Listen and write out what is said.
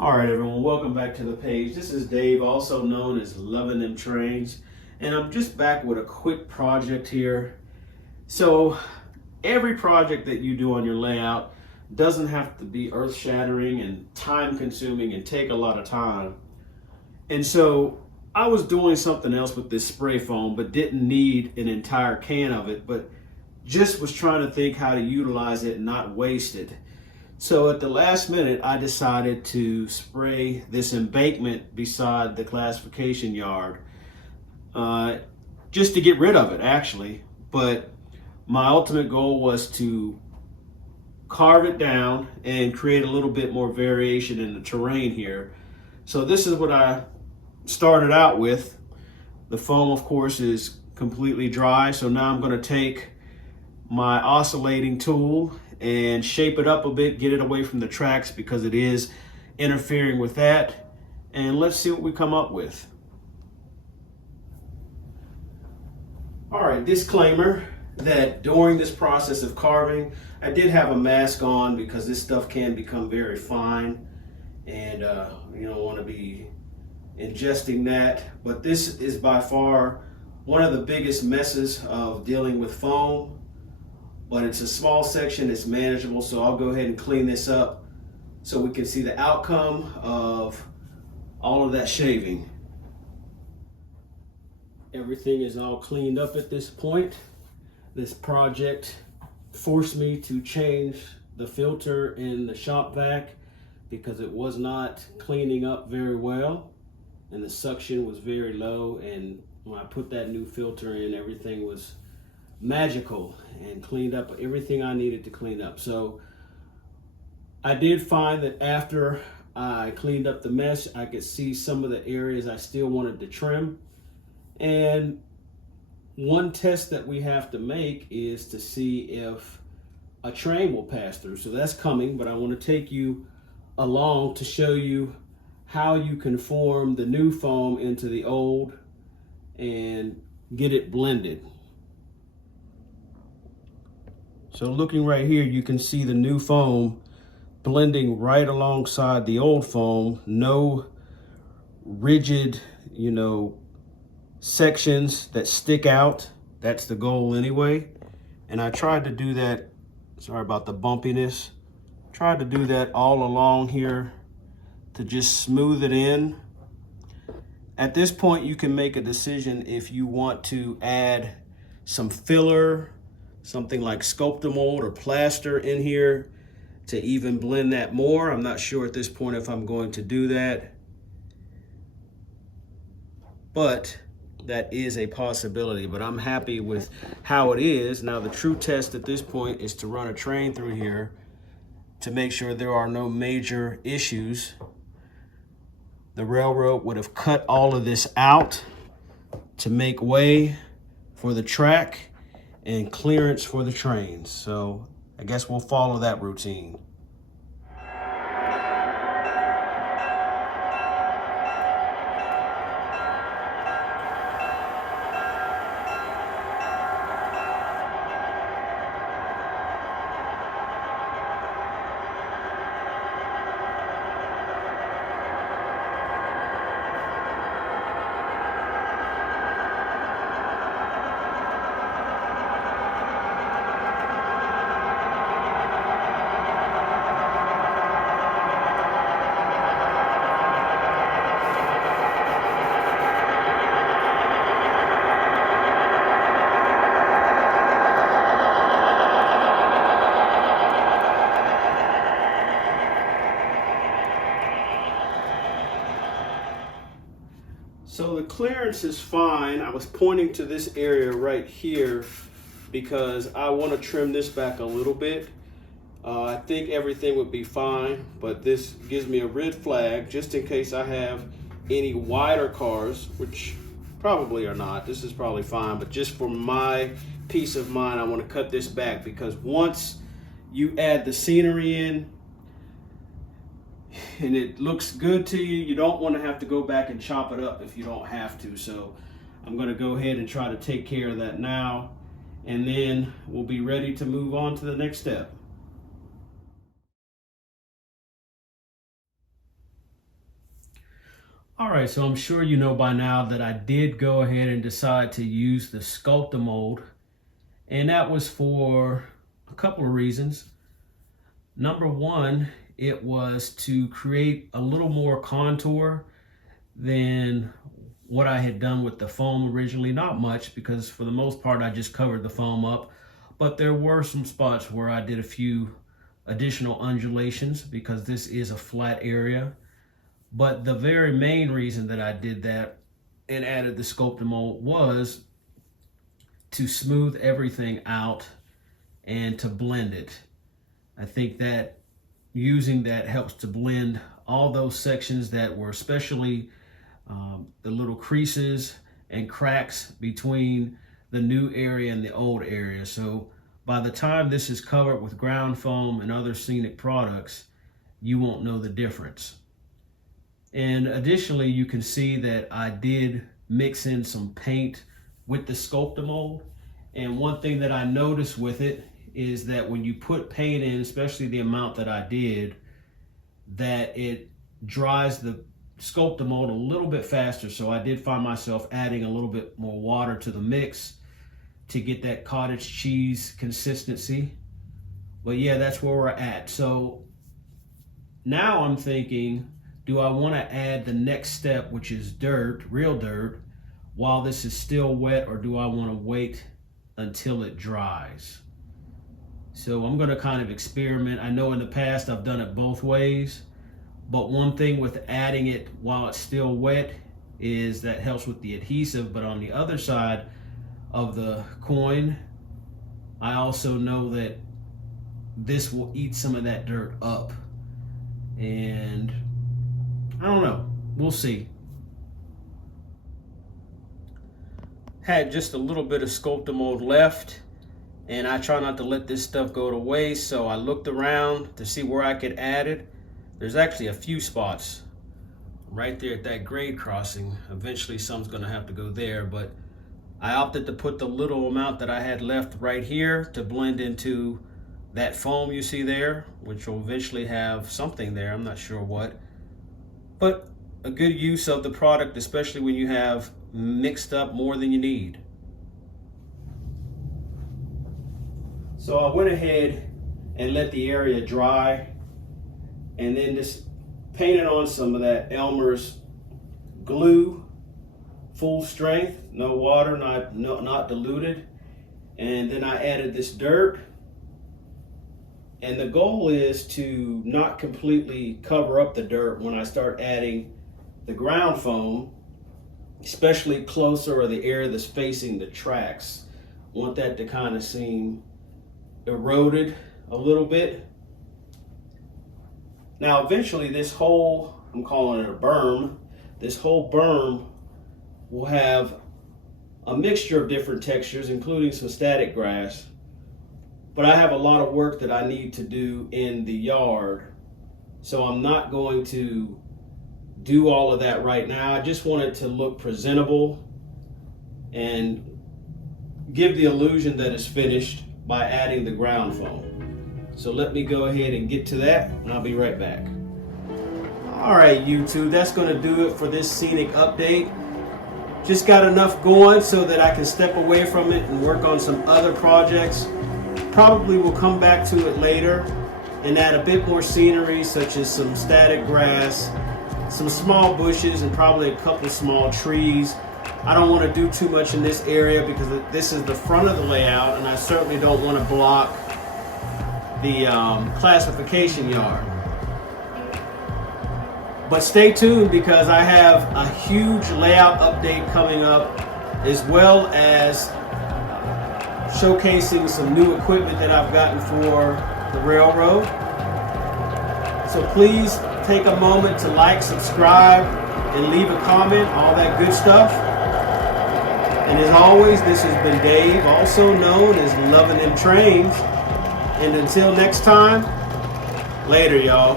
All right, everyone, welcome back to the page. This is Dave, also known as Loving Them Trains, and I'm just back with a quick project here. So every project that you do on your layout doesn't have to be earth-shattering and time-consuming and take a lot of time. And so I was doing something else with this spray foam, but didn't need an entire can of it, but just was trying to think how to utilize it and not waste it. So at the last minute, I decided to spray this embankment beside the classification yard, just to get rid of it, actually. But my ultimate goal was to carve it down and create a little bit more variation in the terrain here. So this is what I started out with. The foam, of course, is completely dry. So now I'm going to take my oscillating tool and shape it up a bit, get it away from the tracks because it is interfering with that. And let's see what we come up with. All right, disclaimer that during this process of carving, I did have a mask on because this stuff can become very fine and you don't want to be ingesting that. But this is by far one of the biggest messes of dealing with foam. But it's a small section, it's manageable, so I'll go ahead and clean this up so we can see the outcome of all of that shaving. Everything is all cleaned up at this point. This project forced me to change the filter in the shop vac because it was not cleaning up very well and the suction was very low, and when I put that new filter in, everything was magical and cleaned up everything I needed to clean up. So I did find that after I cleaned up the mesh, I could see some of the areas I still wanted to trim. And one test that we have to make is to see if a train will pass through. So that's coming, but I want to take you along to show you how you can form the new foam into the old and get it blended. So looking right here, you can see the new foam blending right alongside the old foam. No rigid, sections that stick out. That's the goal anyway. And I tried to do that, sorry about the bumpiness. Tried to do that all along here to just smooth it in. At this point, you can make a decision if you want to add some filler, something like SCULPTAMOLD or plaster in here to even blend that more. I'm not sure at this point if I'm going to do that, but that is a possibility. But I'm happy with how it is. Now the true test at this point is to run a train through here to make sure there are no major issues. The railroad would have cut all of this out to make way for the track and clearance for the trains. So I guess we'll follow that routine. So the clearance is fine. I was pointing to this area right here because I want to trim this back a little bit. I think everything would be fine, but this gives me a red flag just in case I have any wider cars, which probably are not. This is probably fine, but just for my peace of mind, I want to cut this back because once you add the scenery in, and it looks good to you, you don't want to have to go back and chop it up if you don't have to. So I'm going to go ahead and try to take care of that now, and then we'll be ready to move on to the next step. All right, so I'm sure you know by now that I did go ahead and decide to use the SCULPTAMOLD, and that was for a couple of reasons. Number one, it was to create a little more contour than what I had done with the foam originally. Not much, because for the most part I just covered the foam up, but there were some spots where I did a few additional undulations because this is a flat area. But the very main reason that I did that and added the SCULPTAMOLD was to smooth everything out and to blend it. I think that using that helps to blend all those sections that were especially the little creases and cracks between the new area and the old area. So by the time this is covered with ground foam and other scenic products, you won't know the difference. And additionally, you can see that I did mix in some paint with the SCULPTAMOLD. And one thing that I noticed with it is that when you put paint in, especially the amount that I did, that it dries the SCULPTAMOLD a little bit faster. So I did find myself adding a little bit more water to the mix to get that cottage cheese consistency. But yeah, that's where we're at. So now I'm thinking, do I want to add the next step, which is dirt, real dirt, while this is still wet, or do I want to wait until it dries? So I'm going to kind of experiment. I know in the past I've done it both ways, but one thing with adding it while it's still wet is that helps with the adhesive. But on the other side of the coin, I also know that this will eat some of that dirt up. And I don't know, we'll see. Had just a little bit of SCULPTAMOLD left, and I try not to let this stuff go to waste, so I looked around to see where I could add it. There's actually a few spots right there at that grade crossing. Eventually some's gonna have to go there, but I opted to put the little amount that I had left right here to blend into that foam you see there, which will eventually have something there, I'm not sure what. But a good use of the product, especially when you have mixed up more than you need. So I went ahead and let the area dry, and then just painted on some of that Elmer's glue, full strength, no water, not diluted. And then I added this dirt. And the goal is to not completely cover up the dirt when I start adding the ground foam, especially closer or the area that's facing the tracks. I want that to kind of seem eroded a little bit. Now eventually this whole, I'm calling it a berm, this whole berm will have a mixture of different textures, including some static grass. But I have a lot of work that I need to do in the yard, so I'm not going to do all of that right now. I just want it to look presentable and give the illusion that it's finished by adding the ground foam. So let me go ahead and get to that, and I'll be right back. All right, YouTube, that's going to do it for this scenic update. Just got enough going so that I can step away from it and work on some other projects. Probably will come back to it later and add a bit more scenery, such as some static grass, some small bushes, and probably a couple small trees. I don't want to do too much in this area because this is the front of the layout, and I certainly don't want to block the classification yard. But stay tuned, because I have a huge layout update coming up, as well as showcasing some new equipment that I've gotten for the railroad. So please take a moment to like, subscribe, and leave a comment, all that good stuff. And as always, this has been Dave, also known as Lovin' Them Trains. And until next time, later y'all.